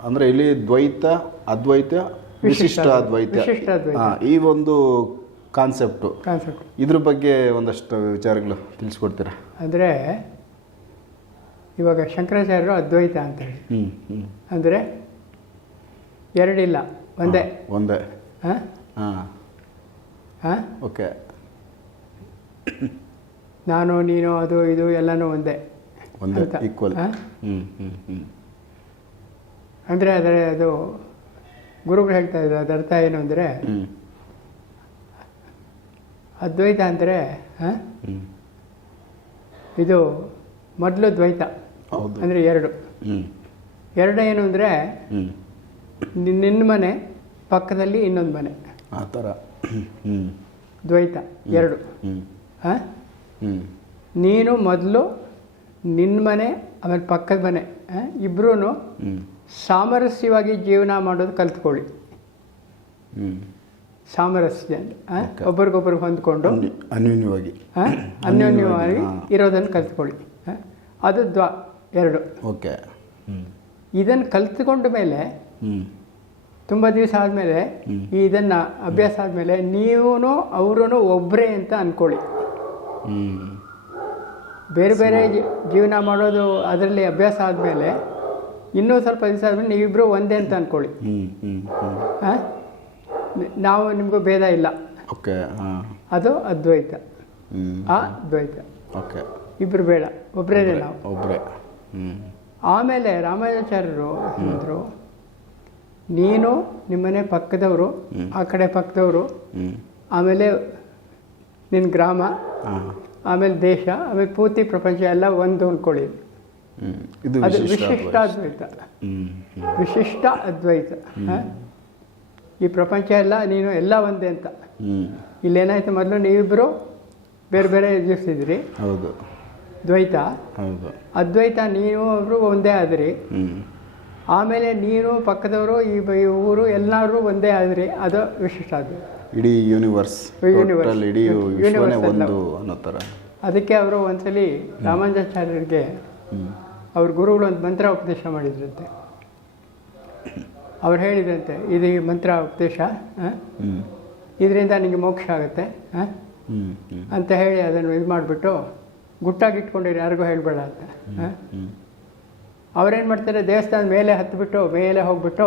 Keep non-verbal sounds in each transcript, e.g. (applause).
ಅಂದ್ರೆ ಇಲ್ಲಿ ದ್ವೈತ ಅದ್ವೈತ ವಿಶಿಷ್ಟ ಅದ್ವೈತ. ವಿಶಿಷ್ಟ ಅದ್ವೈತ. ಹಾ, ಈ ಒಂದು ಕಾನ್ಸೆಪ್ಟು ಕಾನ್ಸೆಪ್ಟ್ ಇದ್ರ ಬಗ್ಗೆ ಒಂದಷ್ಟು ವಿಚಾರಗಳು ತಿಳಿಸ್ಕೊಡ್ತೀರಾ? ಅಂದರೆ ಇವಾಗ ಶಂಕರಾಚಾರ್ಯರು ಅದ್ವೈತ ಅಂತ ಹೇಳಿ. ಹ್ಮ್ ಹ್ಮ್. ಅಂದರೆ ಎರಡಿಲ್ಲ ಒಂದೇ. ಒಂದೇ. ಹಾಂ? ಹಾಂ. ಹಾಂ? ಓಕೆ. ನಾನು ನೀನು ಅದು ಇದು ಎಲ್ಲನೂ ಒಂದೇ. ಒಂದೇ ಅಂತ. ಈಕ್ವಲ್ ಹ್ಞೂ ಹ್ಞೂ ಹ್ಞೂ ಅಂದರೆ ಅದರ ಅದು ಗುರುಗಳು ಹೇಳ್ತಾ ಇದ್ರು ಅದರ ಅರ್ಥ ಏನು ಅಂದರೆ ಅದ್ವೈತ ಅಂದರೆ ಹಾಂ? ಇದು ಮೊದಲು ದ್ವೈತ. ಅಂದರೆ ಎರಡು. ಎರಡು ಏನು ಅಂದರೆ ನಿನ್ನ ಮನೆ ಪಕ್ಕದಲ್ಲಿ ಇನ್ನೊಂದು ಮನೆ. ಆ ಥರ. ದ್ವೈತ ಎರಡು. ಹಾಂ? ನೀನು ಮೊದಲು ನಿನ್ನ ಮನೆ ಆಮೇಲೆ ಪಕ್ಕದ ಮನೆ ಇಬ್ಬರೂ ಸಾಮರಸ್ಯವಾಗಿ ಜೀವನ ಮಾಡೋದು ಕಲ್ತ್ಕೊಳ್ಳಿ ಹ್ಮ್ ಸಾಮರಸ್ಯ ಆ? Okay. ಒಬ್ರಿಗೊಬ್ರು ಹೊಂದ್ಕೊಂಡು ಅನ್ಯೋನ್ಯವಾಗಿ? ಅನ್ಯೋನ್ಯವಾಗಿ. ಇರೋದನ್ನು ಕಲ್ತ್ಕೊಳ್ಳಿ? ಅದು ದ್ವ ಎರಡು ಓಕೆ ಹ್ಮ್ ಇದನ್ನು ಕಲ್ತ್ಕೊಂಡ ಮೇಲೆ ಹ್ಮ್ ತುಂಬ ದಿವಸ ಆದಮೇಲೆ. ಇದನ್ನು ಅಭ್ಯಾಸ ಆದಮೇಲೆ ನೀವೂ ಅವರೂ ಒಬ್ಬರೇ ಅಂತ ಅಂದ್ಕೊಳ್ಳಿ ಹ್ಮ್ ಬೇರೆ ಬೇರೆ ಜೀ- ಜೀವನ ಮಾಡೋದು ಅದರಲ್ಲಿ ಅಭ್ಯಾಸ ಆದಮೇಲೆ ಇನ್ನೂ ಸ್ವಲ್ಪ ದಿವಸ ಆದಮೇಲೆ ನೀವಿಬ್ಬರು ಒಂದೇ ಅಂತ ಅಂದ್ಕೊಳ್ಳಿ ಹಾಂ? ನಾವು ನಿಮಗೂ ಭೇದ ಇಲ್ಲ. ಓಕೆ ಅದು ಅದ್ವೈತ. ಆ ದ್ವೈತ ಓಕೆ. ಇಬ್ಬರು ಬೇಡ ಒಬ್ಬರೇ ನಾವು. ಒಬ್ಬರೇ ಆಮೇಲೆ ರಾಮಾಯಾಚಾರ್ಯರು ಹೇಳಿದ್ರು ನೀನು ನಿಮ್ಮನೆ ಪಕ್ಕದವರು ಆ ಕಡೆ ಪಕ್ಕದವರು ಆಮೇಲೆ ನಿನ್ನ ಗ್ರಾಮ ಆಮೇಲೆ ದೇಶ ಆಮೇಲೆ ಪೂರ್ತಿ ಪ್ರಪಂಚ ಎಲ್ಲ ಒಂದು ಅಂದ್ಕೊಳ್ಳಿ ಇದು ಅದು ವಿಶಿಷ್ಟ ಅದ್ವೈತ. ವಿಶಿಷ್ಟ ಅದ್ವೈತ ಈ ಪ್ರಪಂಚ ಎಲ್ಲ ನೀನು ಎಲ್ಲ ಒಂದೇ ಅಂತ. ಇಲ್ಲಿ ಇಲ್ಲೇನಾಯ್ತು ಮೊದಲು ನೀವಿಬ್ಬರು ಬೇರೆ ಬೇರೆ ಎದುರಿಸಿದ್ರಿ? ಹೌದು. ದ್ವೈತ? ಹೌದು. ಅದ್ವೈತ ನೀನು ಅವರು ಒಂದೇ ಆದ್ರಿ. ಆಮೇಲೆ ನೀನು ಪಕ್ಕದವರು ಈ ಊರು ಎಲ್ಲರೂ ಒಂದೇ ಆದ್ರಿ. ಅದು ವಿಶಿಷ್ಟ ಅದು ಇಡೀ ಯೂನಿವರ್ಸ್ ಯೂನಿವರ್ಸ್ ಟೋಟಲ್ ಇಡೀ ಯೂನಿವರ್ಸ್ ಒಂದು ಅನ್ನೋ ಥರ. ಅದಕ್ಕೆ ಅವರು ಒಂದ್ಸಲಿ ರಾಮಾನುಜಾಚಾರ್ಯರಿಗೆ ಅವ್ರ ಗುರುಗಳು ಒಂದು ಮಂತ್ರ ಉಪದೇಶ ಮಾಡಿದ್ರಂತೆ. ಅವ್ರು ಹೇಳಿದ್ರಂತೆ ಇದು ಈ ಮಂತ್ರ ಉಪದೇಶ ಇದರಿಂದ ನಿಮಗೆ ಮೋಕ್ಷ ಆಗುತ್ತೆ ಅಂತ ಹೇಳಿ ಅದನ್ನು ಇದು ಮಾಡಿಬಿಟ್ಟು ಗುಟ್ಟಾಗಿ ಇಟ್ಕೊಂಡಿರಿ ಯಾರಿಗೂ ಹೇಳಬೇಡ ಅಂತ ಅವ್ರೇನ್ ಮಾಡ್ತಾರೆ ದೇವಸ್ಥಾನ ಮೇಲೆ ಹತ್ಬಿಟ್ಟು ಮೇಲೆ ಹೋಗ್ಬಿಟ್ಟು.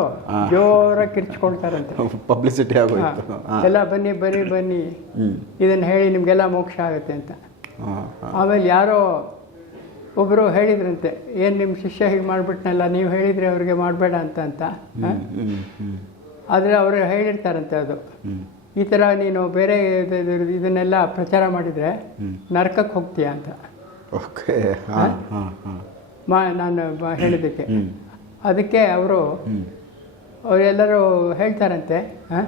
ಜೋರಾಗಿ ಕಿರ್ಚ್ಕೊಳ್ತಾರಂತೆ. (laughs) ಪಬ್ಲಿಸಿಟಿ ಆಗೋಯ್ತು. ಎಲ್ಲ ಬನ್ನಿ ಬನ್ನಿ ಬನ್ನಿ. ಇದನ್ನ ಹೇಳಿ ನಿಮಗೆಲ್ಲ ಮೋಕ್ಷ ಆಗುತ್ತೆ ಅಂತ. ಆಮೇಲೆ ಯಾರೋ ಒಬ್ಬರು ಹೇಳಿದ್ರಂತೆ ಏನು ನಿಮ್ಮ ಶಿಷ್ಯ ಹೀಗೆ ಮಾಡಿಬಿಟ್ನಲ್ಲ ನೀವು ಹೇಳಿದರೆ ಅವ್ರಿಗೆ ಮಾಡಬೇಡ ಅಂತ ಅಂತ. ಆದರೆ ಅವರು ಹೇಳಿರ್ತಾರಂತೆ ಅದು. ಈ ಥರ ನೀನು ಬೇರೆ ಇದು- ಇದು- ಇದನ್ನೆಲ್ಲ ಪ್ರಚಾರ ಮಾಡಿದರೆ. ನರಕಕ್ಕೆ ಹೋಗ್ತೀಯ ಅಂತ. ಓಕೆ ಹಾಂ ಹಾಂ? ಹಾಂ ಮಾ ನಾನು ಹೇಳಿದ್ದಕ್ಕೆ. ಅದಕ್ಕೆ ಅವರು ಅವರೆಲ್ಲರೂ ಹೇಳ್ತಾರಂತೆ ಆ?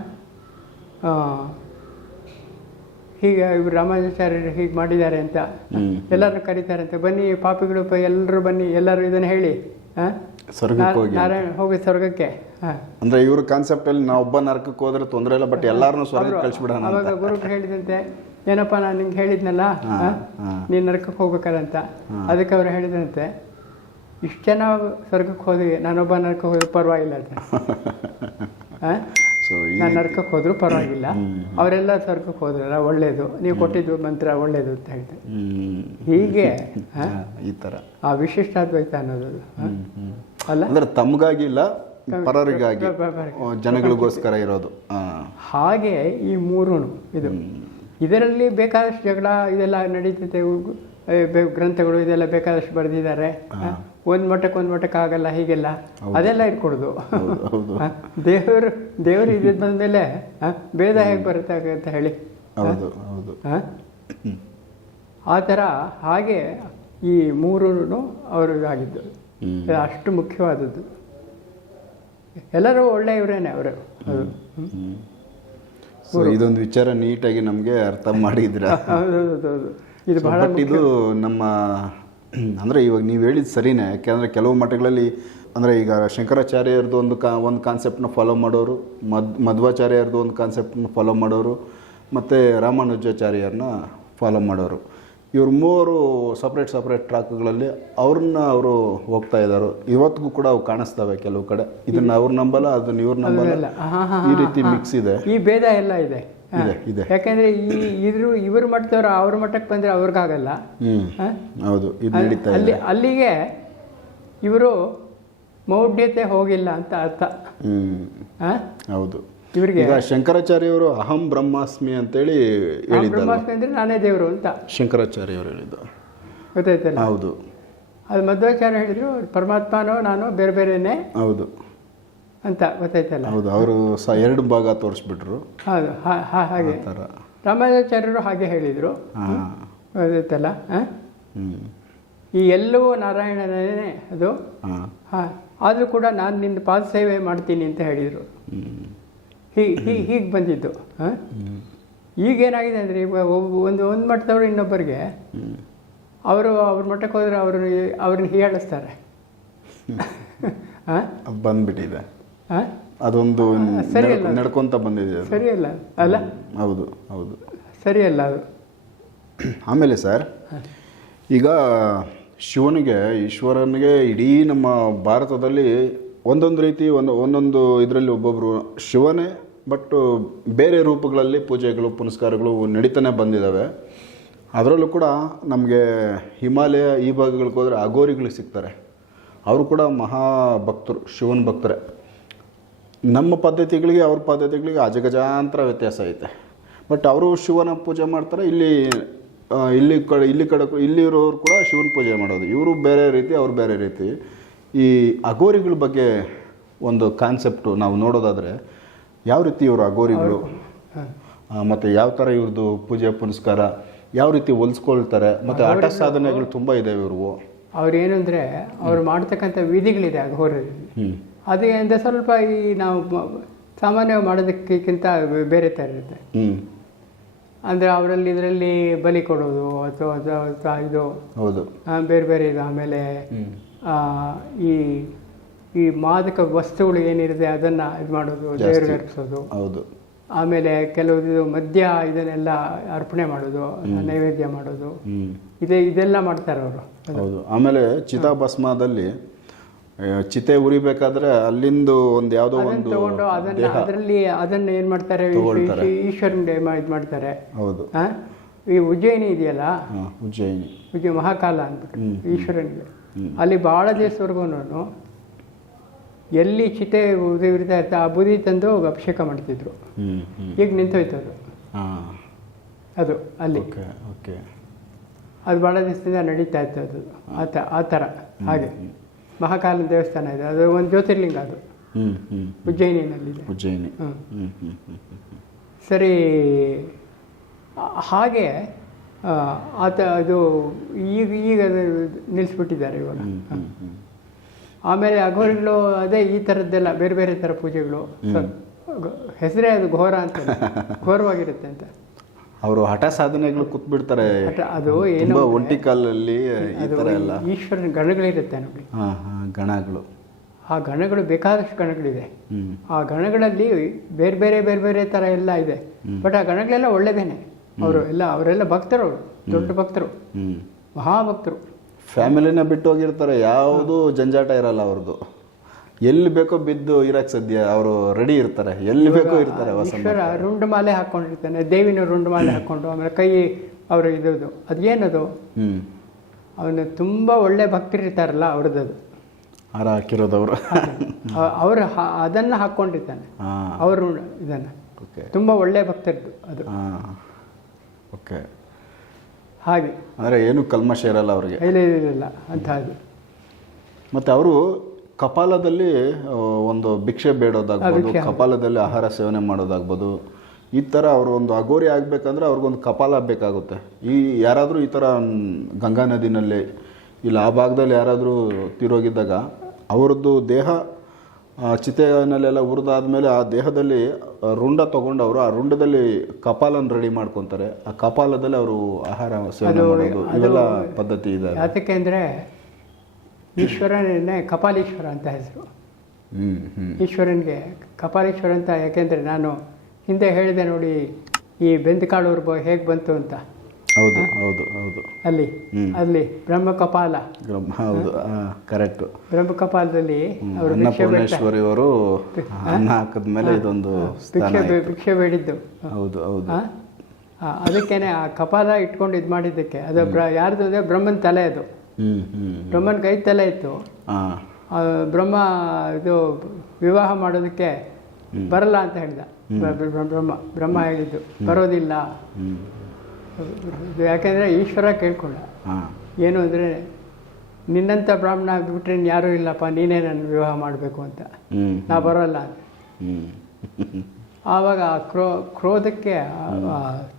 ಹೀಗೆ ಇವರು ರಾಮಾನುಜಾಚಾರ್ಯರು ಹೀಗೆ ಮಾಡಿದ್ದಾರೆ ಅಂತ. ಎಲ್ಲರೂ ಕರೀತಾರೆ ಅಂತ. ಬನ್ನಿ ಪಾಪಿಗಳು ಎಲ್ಲರೂ ಬನ್ನಿ ಎಲ್ಲರೂ ಇದನ್ನು ಹೇಳಿ. ನಾರಾಯಣ ಹೋಗಿ ಸ್ವರ್ಗಕ್ಕೆ. ಅಂದ್ರೆ ಇವ್ರ ಕಾನ್ಸೆಪ್ಟ್ ಅಲ್ಲಿ ನಾ ಒಬ್ಬ ನರಕಕ್ಕೆ ಹೋದ್ರೆ ತೊಂದರೆ ಇಲ್ಲ ಬಟ್ ಎಲ್ಲಾರನು ಸ್ವರ್ಗಕ್ಕೆ ಕಳಿಸ್ಬಿಡೋಣ ಅವಾಗ ಗುರು ಹೇಳಿದಂತೆ ಏನಪ್ಪ ನಾನು ನಿಂಗೆ ಹೇಳಿದ್ನಲ್ಲ. ನೀನು ನರಕಕ್ಕೆ ಹೋಗ್ಬೇಕಂತ. ಅದಕ್ಕೆ ಅವ್ರು ಹೇಳಿದಂತೆ ಇಷ್ಟು ಜನ ಸ್ವರ್ಗಕ್ಕೆ ಹೋದ್ವಿ. ನಾನೊಬ್ಬ ನರಕಕ್ಕೆ ಹೋದ್ರೆ ಪರವಾಗಿಲ್ಲ ಅಂತ? (laughs) ಸೊ ನರಕಕ್ಕೆ ಹೋದ್ರು ಪರವಾಗಿಲ್ಲ. ಅವರೆಲ್ಲ ಸ್ವರ್ಗಕ್ಕೆ ಹೋದ್ರಲ್ಲ ಒಳ್ಳೇದು. ನೀವು ಕೊಟ್ಟಿದ್ದು ಮಂತ್ರ ಒಳ್ಳೇದು ಅಂತ ಹೇಳ್ತಾರೆ. ಹೀಗೆ? (laughs) ಈ ತರ. ಆ ವಿಶಿಷ್ಟಾದ್ವೈತ ಅನ್ನೋದು ಆ? ಹ್ಮ್ ಹ್ಮ್. ಅಲ್ಲ? ಅಂದ್ರೆ ತಮಗಾಗಿ ಇಲ್ಲ ಪರರಿಗಾಗಿ ಜನಗಳಿಗೋಸ್ಕರ ಇರೋದು. ಹಾಗೆ ಈ ಮೂರು ಇದು. ಇದರಲ್ಲಿ ಬೇಕಾದಷ್ಟು ಜಗಳ ಇದೆಲ್ಲ ನಡೀತೈತೆ ಗ್ರಂಥಗಳು ಇದೆಲ್ಲ ಬೇಕಾದಷ್ಟು ಬರೆದಿದ್ದಾರೆ ಒಂದು ಮಟ್ಟಕ್ಕೆ ಒಂದು ಮಟ್ಟಕ್ಕೆ ಆಗಲ್ಲ ಹೀಗೆಲ್ಲ. ಅದೆಲ್ಲ ಇಟ್ಕೊಡುದು. ದೇವರು ದೇವರು ಇದ್ದಿದ್ದು ಬಂದಮೇಲೆ ಭೇದ ಹೇಗೆ ಬರುತ್ತೆ ಅಂತ ಹೇಳಿ. ಆ? ಥರ ಹಾಗೆ ಈ ಮೂರೂ ಅವರು ಆಗಿದ್ದು. ಅಷ್ಟು ಮುಖ್ಯವಾದದ್ದು. ಎಲ್ಲರೂ ಒಳ್ಳೆಯವರೇನೆ ಅವರು. ಅದು ಸೊ ಇದೊಂದು ವಿಚಾರ ನೀಟಾಗಿ ನಮಗೆ ಅರ್ಥ ಮಾಡಿದ್ರ? (laughs) ಹೌದು ಇದು ಬಹಳ ಇದು ನಮ್ಮ (clears throat) ಅಂದರೆ ಇವಾಗ ನೀವು ಹೇಳಿದ ಸರಿನೇ. ಯಾಕೆಂದರೆ ಕೆಲವು ಮಠಗಳಲ್ಲಿ ಅಂದರೆ ಈಗ ಶಂಕರಾಚಾರ್ಯರದ್ದು ಒಂದು ಕಾ ಒಂದು ಕಾನ್ಸೆಪ್ಟನ್ನ ಫಾಲೋ ಮಾಡೋರು ಮದ್ ಮಧ್ವಾಚಾರ್ಯರದ್ದು ಒಂದು ಕಾನ್ಸೆಪ್ಟನ್ನ ಫಾಲೋ ಮಾಡೋರು ಮತ್ತು ರಾಮಾನುಜಾಚಾರ್ಯರನ್ನ ಫಾಲೋ ಮಾಡೋರು. ಇವ್ರು ಮೂವರು ಸಪ್ರೇಟ್ ಸಪ್ರೇಟ್ ಟ್ರಾಕ್ಗಳಲ್ಲಿ ಅವ್ರನ್ನ ಅವರು ಹೋಗ್ತಾ ಇದ್ದಾರೆ ಇವತ್ತಿಗೂ ಕೂಡ ಅವು ಕಾಣಿಸ್ತವೆ ಕೆಲವು ಕಡೆ. ಇದನ್ನ ಅವ್ರು ನಂಬಲ್ಲ ಅದನ್ನ ಇವ್ರು ನಂಬಲ್ಲ. ಈ ರೀತಿ ಮಿಕ್ಸ್ ಇದೆ. ಈ ಭೇದ ಎಲ್ಲ ಇದೆ. ಇದೆ ಇದೆ. ಯಾಕಂದ್ರೆ ಈ ಇದ್ರು ಇವ್ರ ಮಟ್ಟದವ್ರು ಅವ್ರ ಮಟ್ಟಕ್ಕೆ ಬಂದ್ರೆ ಅವ್ರಿಗಾಗಲ್ಲ. ಹೌದು ಅಲ್ಲಿ ಅಲ್ಲಿಗೆ ಇವರು ಮೌಢ್ಯತೆ ಹೋಗಿಲ್ಲ ಅಂತ ಅರ್ಥ? ಹೌದು. ಇವರಿಗೆ ಶಂಕರಾಚಾರ್ಯವರು ಅಹಂ ಬ್ರಹ್ಮಾಸ್ಮಿ ಅಂತೇಳಿ ಹೇಳಿ ಬ್ರಹ್ಮಾಸ್ಮಿ ಅಂದ್ರೆ ನಾನೇ ದೇವರು ಅಂತ. ಶಂಕರಾಚಾರ್ಯ ಅವರು ಹೇಳಿದ್ದು. ಗೊತ್ತಾಯ್ತಲ್ಲ? ಹೌದು. ಅದು ಮಧ್ವಾಚಾರ್ಯ ಹೇಳಿದ್ರು ಪರಮಾತ್ಮನೋ ನಾನು ಬೇರೆ ಬೇರೆನೆ. ಹೌದು. ಅಂತ ಗೊತ್ತಾಯ್ತಲ್ಲ? ಹೌದು ಅವರು ಸ ಎರಡು ಭಾಗ ತೋರಿಸ್ಬಿಟ್ರು. ಹೌದು ಹಾಗೆ. ರಾಮಾಚಾರ್ಯರು ಹಾಗೆ ಹೇಳಿದರು. ಹಾಂ. ಗೊತ್ತಾಯ್ತಲ್ಲ ಈ ಎಲ್ಲವೂ ನಾರಾಯಣನೇ ಅದು. ಹಾಂ. ಆದರೂ ಕೂಡ ನಾನು ನಿನ್ನ ಪಾದ ಸೇವೆ ಮಾಡ್ತೀನಿ ಅಂತ ಹೇಳಿದರು. ಹೀ ಹೀಗೆ ಹೀಗೆ ಬಂದಿದ್ದು ಹಾಂ? ಈಗೇನಾಗಿದೆ ಅಂದರೆ ಒಂದು ಒಂದು ಮಟ್ಟದವರು ಇನ್ನೊಬ್ಬರಿಗೆ ಅವರು ಅವ್ರ ಮಟ್ಟಕ್ಕೆ ಹೋದ್ರೆ ಅವರು ಅವ್ರನ್ನ ಹೀಯಾಳಿಸ್ತಾರೆ. ಹಾಂ? ಬಂದುಬಿಟ್ಟಿದೆ. ಅದೊಂದು ನಡ್ಕೊಂತ ಬಂದಿದೆ ಸರಿಯಲ್ಲ ಅಲ್ಲ ಹೌದು ಹೌದು. ಸರಿಯಲ್ಲ ಅದು. (clears throat) ಆಮೇಲೆ ಸರ್ ಈಗ ಶಿವನಿಗೆ ಈಶ್ವರನಿಗೆ ಇಡೀ ನಮ್ಮ ಭಾರತದಲ್ಲಿ ಒಂದೊಂದು ರೀತಿ ಒಂದು ಒಂದೊಂದು ಇದರಲ್ಲಿ ಒಬ್ಬೊಬ್ಬರು ಶಿವನೇ ಬಟ್ ಬೇರೆ ರೂಪಗಳಲ್ಲಿ ಪೂಜೆಗಳು ಪುನಸ್ಕಾರಗಳು ನಡೀತಾನೆ ಬಂದಿದ್ದಾವೆ ಅದರಲ್ಲೂ ಕೂಡ ನಮಗೆ ಹಿಮಾಲಯ ಈ ಭಾಗಗಳಿಗೆ ಹೋದರೆ ಅಗೋರಿಗಳು ಸಿಗ್ತಾರೆ. ಅವರು ಕೂಡ ಮಹಾ ಭಕ್ತರು ಶಿವನ ಭಕ್ತರೇ. ನಮ್ಮ ಪದ್ಧತಿಗಳಿಗೆ ಅವ್ರ ಪದ್ಧತಿಗಳಿಗೆ ಅಜಗಜಾಂತರ ವ್ಯತ್ಯಾಸ ಐತೆ. ಬಟ್ ಅವರು ಶಿವನ ಪೂಜೆ ಮಾಡ್ತಾರೆ ಇಲ್ಲಿ ಇಲ್ಲಿ ಕಡೆ ಇಲ್ಲಿ ಕಡೆ ಇಲ್ಲಿರೋರು ಕೂಡ ಶಿವನ ಪೂಜೆ ಮಾಡೋದು. ಇವರು ಬೇರೆ ರೀತಿ ಅವ್ರು ಬೇರೆ ರೀತಿ. ಈ ಅಗೋರಿಗಳ ಬಗ್ಗೆ ಒಂದು ಕಾನ್ಸೆಪ್ಟು ನಾವು ನೋಡೋದಾದರೆ ಯಾವ ರೀತಿ ಇವರು ಅಗೋರಿಗಳು ಮತ್ತು ಯಾವ ಥರ ಇವ್ರದ್ದು ಪೂಜೆ ಪುನಸ್ಕಾರ? ಯಾವ ರೀತಿ ಹೊಲಿಸ್ಕೊಳ್ತಾರೆ? ಮತ್ತು ಆಟ ಸಾಧನೆಗಳು ತುಂಬ ಇದಾವೆ ಇವರು ಅವ್ರು ಏನಂದರೆ ಅಂದರೆ ಅವ್ರು ಮಾಡ್ತಕ್ಕಂಥ ವಿಧಿಗಳಿದೆ ಅಘೋರದಲ್ಲಿ ಹ್ಞೂ ಅದರಿಂದ ಸ್ವಲ್ಪ ಈ ನಾವು ಸಾಮಾನ್ಯವಾಗಿ ಮಾಡೋದಕ್ಕಿಂತ ಬೇರೆ ಥರ ಇರುತ್ತೆ. ಅಂದ್ರೆ ಅವರಲ್ಲಿ ಇದರಲ್ಲಿ ಬಲಿ ಕೊಡೋದು ಅಥವಾ ಅಥವಾ ಇದು. ಹೌದು. ಬೇರೆ ಬೇರೆ ಇದು ಆಮೇಲೆ ಈ ಈ ಮಾದಕ ವಸ್ತುಗಳು ಏನಿರುತ್ತೆ ಅದನ್ನು ಇದು ಮಾಡೋದು. ದೇವ್ರಿಗೆ ಅರ್ಪಿಸೋದು ಹೌದು. ಆಮೇಲೆ ಕೆಲವು ಇದು ಮದ್ಯ ಇದನ್ನೆಲ್ಲ ಅರ್ಪಣೆ ಮಾಡೋದು ನೈವೇದ್ಯ ಮಾಡೋದು. ಇದೆ ಇದೇ ಇದೆಲ್ಲ ಮಾಡ್ತಾರೆ ಅವರು ಹೌದು. ಆಮೇಲೆ ಚಿತಾಭಸ್ಮದಲ್ಲಿ ಚಿತೆ ಉರಿಬೇಕಾದ್ರೆ ಅಲ್ಲಿಂದು ಒಂದು ಯಾವುದೋ ಒಂದು ತಗೊಂಡು ಅದನ್ನ ಅದರಲ್ಲಿ ಅದನ್ನ ಏನ್ ಮಾಡ್ತಾರೆ. ಈಶ್ವರನ್ಗೆ ಇದು ಮಾಡ್ತಾರೆ. ಹೌದು? ಈ ಉಜ್ಜಯಿನಿ ಇದೆಯಲ್ಲ? ಉಜ್ಜಯಿನಿ. ಉಜ್ಜಯ ಮಹಾಕಾಲ ಅಂದ್ಬಿಟ್ಟು ಹ್ಮ್. ಈಶ್ವರನಿಗೆ ಅಲ್ಲಿ ಬಹಳ ದಿವಸವರೆಗೂ ಎಲ್ಲಿ ಚಿತೆ ಉರಿತಾ ಇರ್ತಾ ಆ ಬುದಿ ತಂದು ಅಭಿಷೇಕ ಮಾಡ್ತಿದ್ರು. ಈಗ ನಿಂತೋಯ್ತು ಅದು. ಅದು ಅಲ್ಲಿ. ಅದು ಭಾಳ ದಿವಸದಿಂದ ನಡೀತಾ ಇತ್ತು ಅದು. ಆ ಥರ ಹಾಗೆ. ಮಹಾಕಾಲನ ದೇವಸ್ಥಾನ ಇದೆ. ಅದು ಒಂದು ಜ್ಯೋತಿರ್ಲಿಂಗ ಅದು. ಉಜ್ಜಯಿನಿನಲ್ಲಿದೆ ಉಜ್ಜಯಿನಿ. ಸರಿ ಹಾಗೆ ಆತ ಅದು ಈಗ ಈಗ ನಿಲ್ಲಿಸ್ಬಿಟ್ಟಿದ್ದಾರೆ ಇವಾಗ. ಆಮೇಲೆ ಅಘೋರಿಗಳು ಅದೇ ಈ ಥರದ್ದೆಲ್ಲ ಬೇರೆ ಬೇರೆ ಥರ ಪೂಜೆಗಳು. ಹೆಸರೇ ಅದು ಘೋರ ಅಂತ (laughs) ಘೋರವಾಗಿರುತ್ತೆ ಅಂತ. ಅವರು ಹಠ ಸಾಧನೆಗಳು ಕೂತ್ಬಿಡ್ತಾರೆ. ಅದು ಏನು ಒಂಟಿ ಕಾಲಲ್ಲಿ ಈ ಅದು ಥರ ಎಲ್ಲ. ಈಶ್ವರನ ಗಣಗಳಿರುತ್ತೆ ನೋಡಿ. ಹಾಂ ಹಾಂ ಗಣಗಳು. ಆ ಗಣಗಳು ಬೇಕಾದಷ್ಟು ಗಣಗಳಿದೆ. ಆ ಗಣಗಳಲ್ಲಿ ಬೇರೆ ಬೇರೆ ಬೇರೆ ಬೇರೆ ತರ ಎಲ್ಲ ಇದೆ. ಬಟ್ ಆ ಗಣಗಳೆಲ್ಲ ಒಳ್ಳೇದೇನೆ. ಅವರು ಎಲ್ಲ ಅವರೆಲ್ಲ ಭಕ್ತರು ಅವರು ದೊಡ್ಡ ಭಕ್ತರು. ಮಹಾಭಕ್ತರು. ಫ್ಯಾಮಿಲಿನ ಬಿಟ್ಟು ಹೋಗಿರ್ತಾರೆ. ಯಾವುದು ಜಂಜಾಟ ಇರಲ್ಲ ಅವ್ರದ್ದು ಎಲ್ಲಿ ಬೇಕೋ ಬಿದ್ದು ಇರಕ್ ಸದ್ಯ ಅವರು ರೆಡಿ ಇರ್ತಾರೆ. ಎಲ್ಲಿ ಬೇಕೋ ಇರ್ತಾರೆ ರುಂಡು ಮಾಲೆ ರುಂಡಮಾಲೆ ಹಾಕೊಂಡಿರ್ತಾನೆ ದೇವಿನ ರುಂಡಮಾಲೆ ಹಾಕೊಂಡು ಆಮೇಲೆ ಕೈ ಅವರು ಇದ್ದು ಅದೇನದು ಅವನು ತುಂಬ ಒಳ್ಳೆ ಭಕ್ತರಿರ್ತಾರಲ್ಲ ಅವ್ರದ್ದು ಹಾರ ಹಾಕಿರೋದು ಅವರು. ಅವರು ಅದನ್ನು ಹಾಕ್ಕೊಂಡಿರ್ತಾನೆ ಅವರು ಇದನ್ನು. ಓಕೆ ತುಂಬ ಒಳ್ಳೆ ಭಕ್ತರದ್ದು ಅದು. ಓಕೆ ಹಾಗೆ. ಅಂದರೆ ಏನು ಕಲ್ಮಶ ಇರಲ್ಲ ಅವ್ರಿಗೆ. ಇಲ್ಲ ಅಂತ ಅದು ಮತ್ತು ಅವರು ಕಪಾಲದಲ್ಲಿ ಒಂದು ಭಿಕ್ಷೆ ಬೇಡೋದಾಗ್ಬೋದು ಕಪಾಲದಲ್ಲಿ ಆಹಾರ ಸೇವನೆ ಮಾಡೋದಾಗ್ಬೋದು ಈ ಥರ ಅವರು ಒಂದು ಅಗೋರಿ ಆಗಬೇಕಂದ್ರೆ ಅವ್ರಿಗೊಂದು ಕಪಾಲ ಬೇಕಾಗುತ್ತೆ. ಈ ಯಾರಾದರೂ ಈ ಥರ ಗಂಗಾ ನದಿನಲ್ಲಿ ಇಲ್ಲ ಆ ಭಾಗದಲ್ಲಿ ಯಾರಾದರೂ ತಿರೋಗಿದ್ದಾಗ ಅವ್ರದ್ದು ದೇಹ ಚಿತೆಯಲ್ಲೆಲ್ಲ ಹುರಿದಾದ್ಮೇಲೆ ಆ ದೇಹದಲ್ಲಿ ರುಂಡ ತೊಗೊಂಡವರು ಅವರು ಆ ರುಂಡದಲ್ಲಿ ಕಪಾಲನ್ನು ರೆಡಿ ಮಾಡ್ಕೊತಾರೆ. ಆ ಕಪಾಲದಲ್ಲಿ ಅವರು ಆಹಾರ ಸೇವನೆ ಮಾಡೋದು ಇವೆಲ್ಲ ಪದ್ಧತಿ ಇದೆ. ಯಾತಕ್ಕೆ ಅಂದರೆ ಈಶ್ವರನೇ ಕಪಾಲೀಶ್ವರ ಅಂತ ಹೆಸರು. ಈಶ್ವರನಿಗೆ ಕಪಾಲೀಶ್ವರ ಅಂತ ಯಾಕೆಂದರೆ ನಾನು ಹಿಂದೆ ಹೇಳಿದೆ ನೋಡಿ ಈ ಬೆಂದಕಾಳೂರು ಬ ಹೇಗೆ ಬಂತು ಅಂತ. ಹೌದು ಹೌದು ಹೌದು. ಅಲ್ಲಿ ಅಲ್ಲಿ ಬ್ರಹ್ಮ ಕಪಾಲ ಹೌದು ಕರೆಕ್ಟ್ ಬ್ರಹ್ಮ ಕಪಾಲದಲ್ಲಿ ಅವರು ಅನ್ನ ಹಾಕಿದ್ಮೇಲೆ ಇದೊಂದು ಭಿಕ್ಷೆ ಭಿಕ್ಷೆ ಬೇಡಿದ್ದು. ಹೌದು ಹೌದು. ಅದಕ್ಕೇನೆ ಆ ಕಪಾಲ ಇಟ್ಕೊಂಡು ಇದು ಮಾಡಿದ್ದಕ್ಕೆ. ಅದು ಬ್ರ ಯಾರ್ದು ಅಂದ್ರೆ ಬ್ರಹ್ಮನ ತಲೆ ಅದು. ಬ್ರಹ್ಮನ ಕೈ ತಲೆ ಇತ್ತು. ಬ್ರಹ್ಮ ಇದು ವಿವಾಹ ಮಾಡೋದಕ್ಕೆ ಬರಲ್ಲ ಅಂತ ಹೇಳ್ದ. ಬ್ರ- ಬ್ರ- ಬ್ರಹ್ಮ ಬ್ರಹ್ಮ ಹೇಳಿದ್ದು. ಬರೋದಿಲ್ಲ. ಯಾಕೆಂದ್ರೆ ಈಶ್ವರ ಕೇಳ್ಕೊಂಡ. ಏನು ಅಂದರೆ ನಿನ್ನಂಥ ಬ್ರಾಹ್ಮಣ ಬಿಟ್ರೆ ಯಾರೂ ಇಲ್ಲಪ್ಪ ನೀನೇ ನನ್ನ ವಿವಾಹ ಮಾಡಬೇಕು ಅಂತ. ನಾ ಬರೋಲ್ಲ. ಅಂತ ಆವಾಗ ಆ ಕ್ರೋ ಕ್ರೋಧಕ್ಕೆ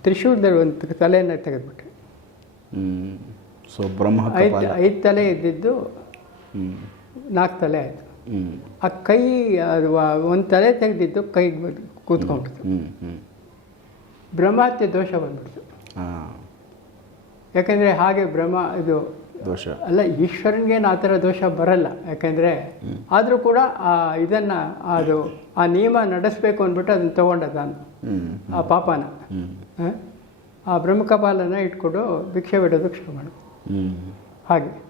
ತ್ರಿಶೂಲದಲ್ಲಿ ಒಂದು ತಲೆಯನ್ನು ತೆಗೆದುಬಿಟ್ರೆ. ಸೊ ಬ್ರಹ್ಮ ಐದು ತಲೆ ಇದ್ದಿದ್ದು ನಾಲ್ಕು ತಲೆ ಆಯಿತು. ಆ ಕೈ ಅದು ಒಂದು ತಲೆ ತೆಗೆದಿದ್ದು ಕೈ ಕೂತ್ಕೊಂಡ್ಬಿಡ್ತು ಹ್ಮ್ ಹ್ಮ್ ಬ್ರಹ್ಮಹತ್ಯೆ ದೋಷ ಬಂದ್ಬಿಡ್ತು. ಯಾಕೆಂದರೆ ಹಾಗೆ ಬ್ರಹ್ಮ ಇದು ದೋಷ. ಅಲ್ಲ ಈಶ್ವರನಿಗೇನು ಆ ಥರ ದೋಷ ಬರಲ್ಲ. ಯಾಕೆಂದರೆ ಆದರೂ ಕೂಡ ಆ ಇದನ್ನು ಅದು ಆ ನಿಯಮ ನಡೆಸಬೇಕು ಅಂದ್ಬಿಟ್ಟು ಅದನ್ನು ತೊಗೊಂಡ ನಾನು ಆ ಪಾಪನ. ಆ ಬ್ರಹ್ಮಕಪಾಲನ ಇಟ್ಕೊಂಡು ಭಿಕ್ಷೆ ಬಿಡೋದಕ್ಕೆ ಶುರು ಮಾಡು. ಹ್ಮ್ ಹಾಗೆ.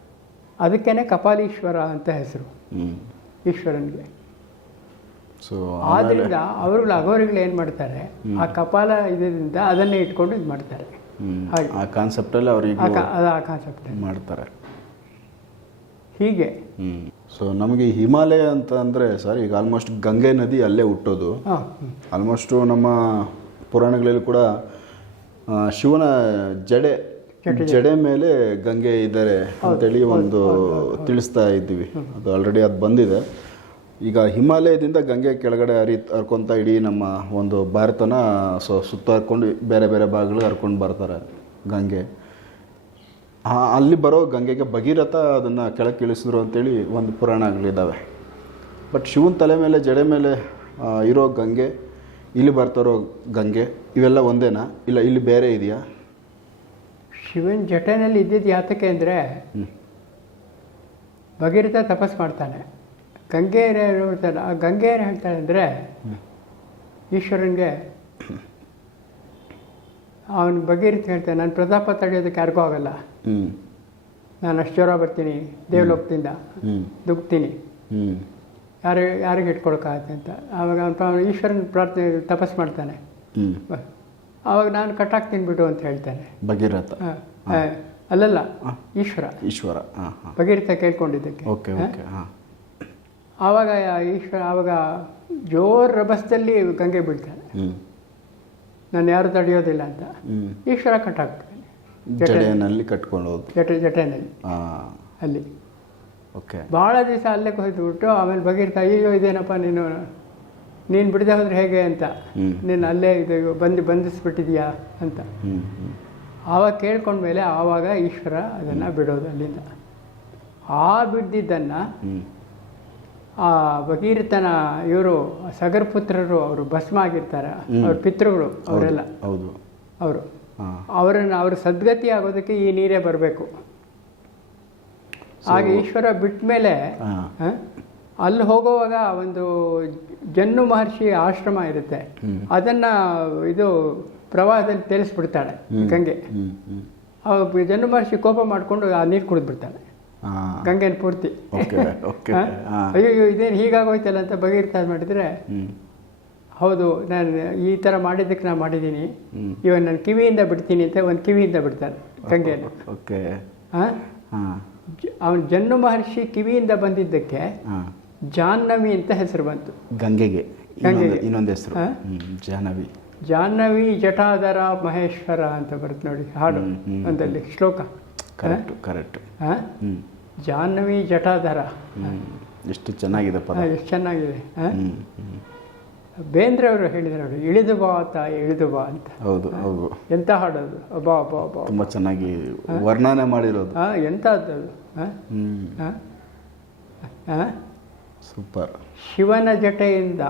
ಅದಕ್ಕೇನೆ ಕಪಾಲೀಶ್ವರ ಅಂತ ಹೆಸರು. ಈಶ್ವರನಿಗೆ. ಸೊ ಆದ್ದರಿಂದ ಅವರು ಅಗೋರಿಗಳು ಏನು ಮಾಡ್ತಾರೆ? ಆ ಕಪಾಲ ಇದರಿಂದ ಅದನ್ನೇ ಇಟ್ಕೊಂಡು ಇದು ಮಾಡ್ತಾರೆ. ಹಾಗೆ. ಆ ಕಾನ್ಸೆಪ್ಟಲ್ಲಿ ಅವ್ರಿಗೆ ಆ ಕಾ- ಅದು ಆ ಕಾನ್ಸೆಪ್ಟ್ ಮಾಡ್ತಾರೆ. ಹೀಗೆ. ಸೊ ನಮಗೆ ಹಿಮಾಲಯ ಅಂತ ಅಂದರೆ ಸರ್ ಈಗ ಆಲ್ಮೋಸ್ಟ್ ಗಂಗೆ ನದಿ ಅಲ್ಲೇ ಹುಟ್ಟೋದು. ಆಲ್ಮೋಸ್ಟು ನಮ್ಮ ಪುರಾಣಗಳಲ್ಲಿ ಕೂಡ ಶಿವನ ಜಡೆ ಜಡೆ ಮೇಲೆ ಗಂಗೆ ಇದ್ದಾರೆ ಅಂತೇಳಿ ಒಂದು ತಿಳಿಸ್ತಾ ಇದ್ದೀವಿ. ಅದು ಆಲ್ರೆಡಿ ಅದು ಬಂದಿದೆ. ಈಗ ಹಿಮಾಲಯದಿಂದ ಗಂಗೆ ಕೆಳಗಡೆ ಹರಿ ಹರ್ಕೊಂತ ಇಡೀ ನಮ್ಮ ಒಂದು ಭಾರತನ ಸೊ ಸುತ್ತ ಹರ್ಕೊಂಡು ಬೇರೆ ಬೇರೆ ಭಾಗಗಳಿಗೆ ಹರ್ಕೊಂಡು ಬರ್ತಾರೆ ಗಂಗೆ. ಅಲ್ಲಿ ಬರೋ ಗಂಗೆಗೆ ಭಗೀರಥ ಅದನ್ನು ಕೆಳಗೆ ಇಳಿಸಿದ್ರು ಅಂತೇಳಿ ಒಂದು ಪುರಾಣಗಳಿದ್ದಾವೆ ಬಟ್ ಶಿವನ ತಲೆ ಮೇಲೆ ಜಡೆ ಮೇಲೆ ಇರೋ ಗಂಗೆ ಇಲ್ಲಿ ಬರ್ತಾರೋ ಗಂಗೆ ಇವೆಲ್ಲ ಒಂದೇನಾ? ಇಲ್ಲ ಇಲ್ಲಿ ಬೇರೆ ಇದೆಯಾ? ಶಿವನ ಜಟೆನಲ್ಲಿ ಇದ್ದಿದ್ದು ಯಾತಕ್ಕೆ ಅಂದರೆ ಭಗೀರಥ ತಪಸ್ ಮಾಡ್ತಾನೆ. ಗಂಗೆಯರ ನೋಡ್ತಾನೆ ಆ ಗಂಗೆ ಹೇಳ್ತಾರೆ ಹೇಳ್ತಾನೆ ಅಂದರೆ ಈಶ್ವರನಿಗೆ ಅವನು ಭಗೀರಥ ಹೇಳ್ತಾನೆ ನಾನು ಪ್ರತಾಪ ತಡೆಯೋದಕ್ಕೆ ಯಾರಿಗೂ ಆಗಲ್ಲ. ನಾನು ಅಷ್ಟು ಜ್ವರ ಬರ್ತೀನಿ ದೇವಲೋಕದಿಂದ ದುಗ್ತೀನಿ. ಯಾರು ಯಾರಿಗೆ ಇಟ್ಕೊಳಕ್ಕಾಗತ್ತೆ ಅಂತ. ಆವಾಗ ಅವನು ಈಶ್ವರನ ಪ್ರಾರ್ಥನೆ ತಪಸ್ ಮಾಡ್ತಾನೆ. ಆವಾಗ ನಾನು ಕಟ್ಟಾಕ್ತೀನಿ ಬಿಡು ಅಂತ ಹೇಳ್ತೇನೆ. ಭಗೀರಥ. ಅಲ್ಲಲ್ಲ ಈಶ್ವರ. ಈಶ್ವರ ಹಾಂ ಹಾಂ. ಭಗೀರಥ ಕೇಳ್ಕೊಂಡಿದ್ದಕ್ಕೆ. ಓಕೆ ಓಕೆ ಆವಾಗ ಈಶ್ವರ ಆವಾಗ ಜೋರ್ ರಭಸದಲ್ಲಿ ಗಂಗೆ ಬೀಳ್ತಾನೆ. ನಾನು ಯಾರು ತಡೆಯೋದಿಲ್ಲ ಅಂತ. ಈಶ್ವರ ಕಟ್ಟಾಕ್ತಾನೆ. ಜಡೆಯಲ್ಲಿ ಕಟ್ಕೊಂಡು ಹೋದು ಜಟೆ ಜಟೆನಲ್ಲಿ. ಅಲ್ಲಿ. ಓಕೆ. ಭಾಳ ದಿವಸ ಅಲ್ಲೇ ಹೋಯ್ದುಬಿಟ್ಟು ಆಮೇಲೆ ಭಗೀರಥ ಅಯ್ಯೋ ಇದೇನಪ್ಪ ನೀನು? ನೀನು ಬಿಡದೆ ಹೋದ್ರೆ ಹೇಗೆ ಅಂತ. ನೀನು ಅಲ್ಲೇ ಇದು ಬಂದು ಬಂಧಿಸ್ಬಿಟ್ಟಿದ್ಯಾ ಅಂತ. ಆವಾಗ ಕೇಳ್ಕೊಂಡ ಆವಾಗ ಕೇಳ್ಕೊಂಡ್ಮೇಲೆ ಆವಾಗ ಈಶ್ವರ ಅದನ್ನು ಬಿಡೋದು ಅಲ್ಲಿಂದ. ಆ ಬಿದ್ದಿದ್ದನ್ನು ಆ ಭಗೀರಥನ ಇವರು ಸಗರಪುತ್ರರು ಅವರು ಭಸ್ಮ ಆಗಿರ್ತಾರೆ. ಅವ್ರ ಪಿತೃಗಳು ಅವರೆಲ್ಲ. ಹೌದು. ಅವರು. ಅವರನ್ನು ಅವ್ರ ಸದ್ಗತಿ ಆಗೋದಕ್ಕೆ ಈ ನೀರೇ ಬರಬೇಕು. ಆಗ ಈಶ್ವರ ಬಿಟ್ಟ ಮೇಲೆ ಅಲ್ಲಿ ಹೋಗುವಾಗ ಒಂದು ಜನ್ನು ಮಹರ್ಷಿ ಆಶ್ರಮ ಇರುತ್ತೆ. ಅದನ್ನ ಇದು ಪ್ರವಾಹದಲ್ಲಿ ತೇಲಿಸ್ಬಿಡ್ತಾಳೆ ಗಂಗೆ. ಜನ್ನು ಮಹರ್ಷಿ ಕೋಪ ಮಾಡಿಕೊಂಡು ಆ ನೀರು ಕುಡಿದ್ಬಿಡ್ತಾಳೆ. ಗಂಗೆನ ಪೂರ್ತಿ. ಅಯ್ಯೋ ಇದೇನು ಹೀಗಾಗೋಯ್ತಲ್ಲ ಅಂತ ಭಗೀರಥ ಮಾಡಿದರೆ ಹೌದು ನಾನು ಈ ಥರ ಮಾಡಿದ್ದಕ್ಕೆ ನಾನು ಮಾಡಿದ್ದೀನಿ ಇವನ್ ಇವಾಗ ನಾನು ಕಿವಿಯಿಂದ ಬಿಡ್ತೀನಿ ಅಂತ ಒಂದು ಕಿವಿಯಿಂದ ಬಿಡ್ತಾರೆ ಗಂಗೆಯನ್ನು ಓಕೆ. ಅವನು ಜನ್ನು ಮಹರ್ಷಿ ಕಿವಿಯಿಂದ ಬಂದಿದ್ದಕ್ಕೆ ಜಾಹ್ನವಿ ಅಂತ ಹೆಸರು ಬಂತು. ಗಂಗೆಗೆ ಗಂಗೆಗೆ. ಇನ್ನೊಂದು ಹೆಸರು. ಜಾಹ್ನವಿ. ಜಾಹ್ನವಿ ಜಟಾಧರ ಮಹೇಶ್ವರ ಅಂತ ಬರುತ್ತೆ ನೋಡಿ ಹಾಡು ಒಂದಲ್ಲಿ ಶ್ಲೋಕ. Correct correct. ಜಾಹ್ನವಿ ಜಟಾಧರ. ಎಷ್ಟು ಚೆನ್ನಾಗಿದೆ ಎಷ್ಟು ಚೆನ್ನಾಗಿದೆ. ಬೇಂದ್ರೆ ಅವರು ಹೇಳಿದ್ರು ನೋಡಿ ಇಳಿದು ಬಾ ತಾಯಿ ಇಳಿದು ಬಾ ಅಂತ. ಹೌದು ಹೌದು. ಎಂತ ಹಾಡೋದು? ಬಾ ಬಾ ಬಾ ತುಂಬ ಚೆನ್ನಾಗಿ ವರ್ಣನೆ ಮಾಡಿರೋದು. ಎಂತ ಅದು ಹಾಂ? ಹಾಂ? ಸೂಪರ್. ಶಿವನ ಜಟೆಯಿಂದ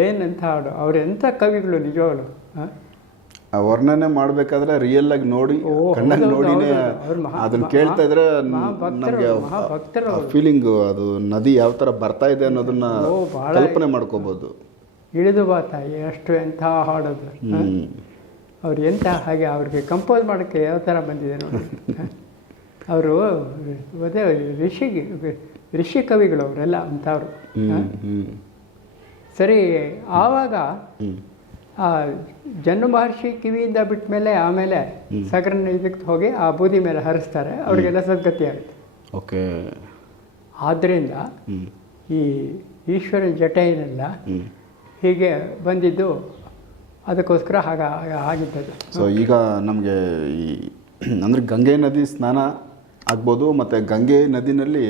ಏನಂತ ಹಾಡು? ಅವ್ರ ಎಂಥ ಕವಿಗಳು ನಿಜವಾಗ್ಲು ವರ್ಣನೆ ಮಾಡ್ಬೇಕಾದ್ರೆ ರಿಯಲ್ ಆಗಿ ನೋಡಿ ಕಣ್ಣಾಗಿ ನೋಡಿನೇ ಅದನ್ನ ಕೇಳ್ತಾ ಇದ್ರೆ ನನಗೆ ನಮಗೆ. ಫೀಲಿಂಗ್ ಅದು ನದಿ ಯಾವ ಥರ ಬರ್ತಾ ಇದೆ ಅನ್ನೋದನ್ನ ಕಲ್ಪನೆ ಮಾಡ್ಕೋಬಹುದು ಇಳಿದು ಬಾ ತಾಯಿ ಅಷ್ಟು ಎಂಥ ಹಾಡೋದು ಅವ್ರು ಎಂಥ ಹಾಗೆ ಅವ್ರಿಗೆ ಕಂಪೋಸ್ ಮಾಡೋಕ್ಕೆ ಯಾವ ಥರ ಬಂದಿದೆ ನೋಡಿ (laughs) ಅವರು ಅದೇ ಋಷಿ ಋಷಿ ಕವಿಗಳು ಅವರೆಲ್ಲ ಅಂಥವ್ರು ಸರಿ ಆವಾಗ ಆ ಜನ್ಮ ಮಹರ್ಷಿ ಕಿವಿಯಿಂದ ಬಿಟ್ಟ ಮೇಲೆ ಆಮೇಲೆ ಸಗರನ ಇದಕ್ಕೆ ಹೋಗಿ ಆ ಬೂದಿ ಮೇಲೆ ಹರಿಸ್ತಾರೆ. ಅವರಿಗೆಲ್ಲ ಸದ್ಗತಿ ಆಗುತ್ತೆ. ಓಕೆ. ಆದ್ದರಿಂದ ಈ ಈಶ್ವರನ ಜಟೆಯನ್ನೆಲ್ಲ ಹೀಗೆ ಬಂದಿದ್ದು ಅದಕ್ಕೋಸ್ಕರ ಹಾಗ ಆಗಿದ್ದದು ಸೊ ಈಗ ನಮಗೆ ಈ ಅಂದರೆ ಗಂಗೆ ನದಿ ಸ್ನಾನ ಆಗ್ಬೋದು ಮತ್ತು ಗಂಗೆ ನದಿನಲ್ಲಿ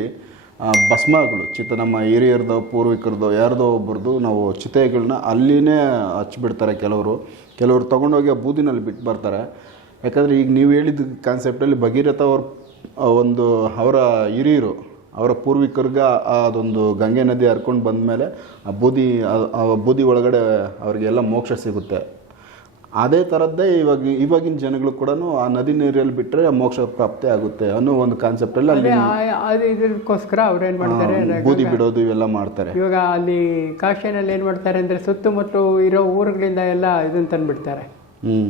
ಭಸ್ಮಗಳು, ಚಿತ್ತ ನಮ್ಮ ಹಿರಿಯರ್ದೋ, ಪೂರ್ವಿಕರದೋ, ಯಾರದೋ ಒಬ್ಬರದು ನಾವು ಚಿತೆಗಳನ್ನ ಅಲ್ಲಿನೇ ಹಚ್ಚಿಬಿಡ್ತಾರೆ ಕೆಲವರು. ಕೆಲವರು ತೊಗೊಂಡೋಗಿ ಆ ಬೂದಿನಲ್ಲಿ ಬಿಟ್ಟು ಬರ್ತಾರೆ. ಯಾಕಂದರೆ ಈಗ ನೀವು ಹೇಳಿದ ಕಾನ್ಸೆಪ್ಟಲ್ಲಿ ಭಗೀರಥ ಅವ್ರ ಒಂದು ಅವರ ಹಿರಿಯರು, ಅವರ ಪೂರ್ವಿಕರಿಗೆ ಅದೊಂದು ಗಂಗೆ ನದಿ ಹರ್ಕೊಂಡು ಬಂದಮೇಲೆ ಆ ಬೂದಿ ಆ ಬೂದಿ ಒಳಗಡೆ ಅವರಿಗೆಲ್ಲ ಮೋಕ್ಷ ಸಿಗುತ್ತೆ. ಅದೇ ಥರದ್ದೇ ಇವಾಗ ಇವಾಗಿನ ಜನಗಳು ಕೂಡ ಆ ನದಿ ನೀರಲ್ಲಿ ಬಿಟ್ಟರೆ ಮೋಕ್ಷ ಪ್ರಾಪ್ತಿ ಆಗುತ್ತೆ ಅನ್ನೋ ಒಂದು ಕಾನ್ಸೆಪ್ಟಲ್ಲಿ ಅಲ್ಲಿ ಇದಕ್ಕೋಸ್ಕರ ಅವ್ರು ಏನು ಮಾಡ್ತಾರೆ? ಬೂದಿ ಬಿಡೋದು ಇವೆಲ್ಲ ಮಾಡ್ತಾರೆ. ಇವಾಗ ಅಲ್ಲಿ ಕಾಶಿನಲ್ಲಿ ಏನು ಮಾಡ್ತಾರೆ ಅಂದರೆ ಸುತ್ತಮುತ್ತ ಇರೋ ಊರುಗಳಿಂದ ಎಲ್ಲ ಇದನ್ನು ತಂದುಬಿಡ್ತಾರೆ.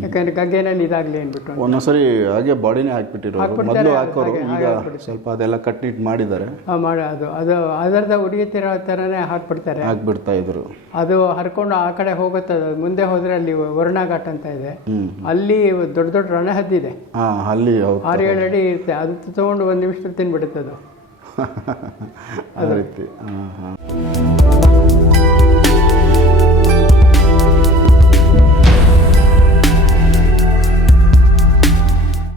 ಯಾಕಂದ್ರೆ ಗಂಗೆನಲ್ಲಿ ಇದಾಗ್ಲಿ ಅಂದ್ಬಿಟ್ಟು ಒಂದೊಂದ್ಸರಿ ಹಾಗೆ ಬಾಡಿನೇ ಹಾಕ್ಬಿಟ್ಟಿರೋದು ಮೊದಲು ಹಾಕೋರು ಈಗ ಸ್ವಲ್ಪ ಅದೆಲ್ಲ ಕಟ್ನಿಟ್ ಮಾಡಿದ್ದಾರೆ. ಆ, ಮಾಡ ಅದು ಅದು ಅದರದ ಉರಿಯುತ್ತಿರೋ ಥರನೇ ಹಾಕ್ಬಿಡ್ತಾರೆ. ಹಾಕ್ಬಿಡ್ತಾ ಇದ್ರು. ಅದು ಹರ್ಕೊಂಡು ಆ ಕಡೆ ಹೋಗುತ್ತೆ ಮುಂದೆ ಹೋದ್ರೆ ಅಲ್ಲಿ ವರ್ಣಘಾಟ್ ಅಂತ ಇದೆ. ಅಲ್ಲಿ ದೊಡ್ಡ ದೊಡ್ಡ ರಣಹದ್ದಿದೆ ಹದ್ದಿದೆ ಅಲ್ಲಿ ಆರು ಏಳು ಅಡಿ ಇರುತ್ತೆ ಅದು ತಗೊಂಡು ಒಂದು ನಿಮಿಷದಲ್ಲಿ ತಿನ್ಬಿಡುತ್ತೆ ಅದು (laughs) ಆ ರೀತಿ ಹಾಂ ಹಾಂ.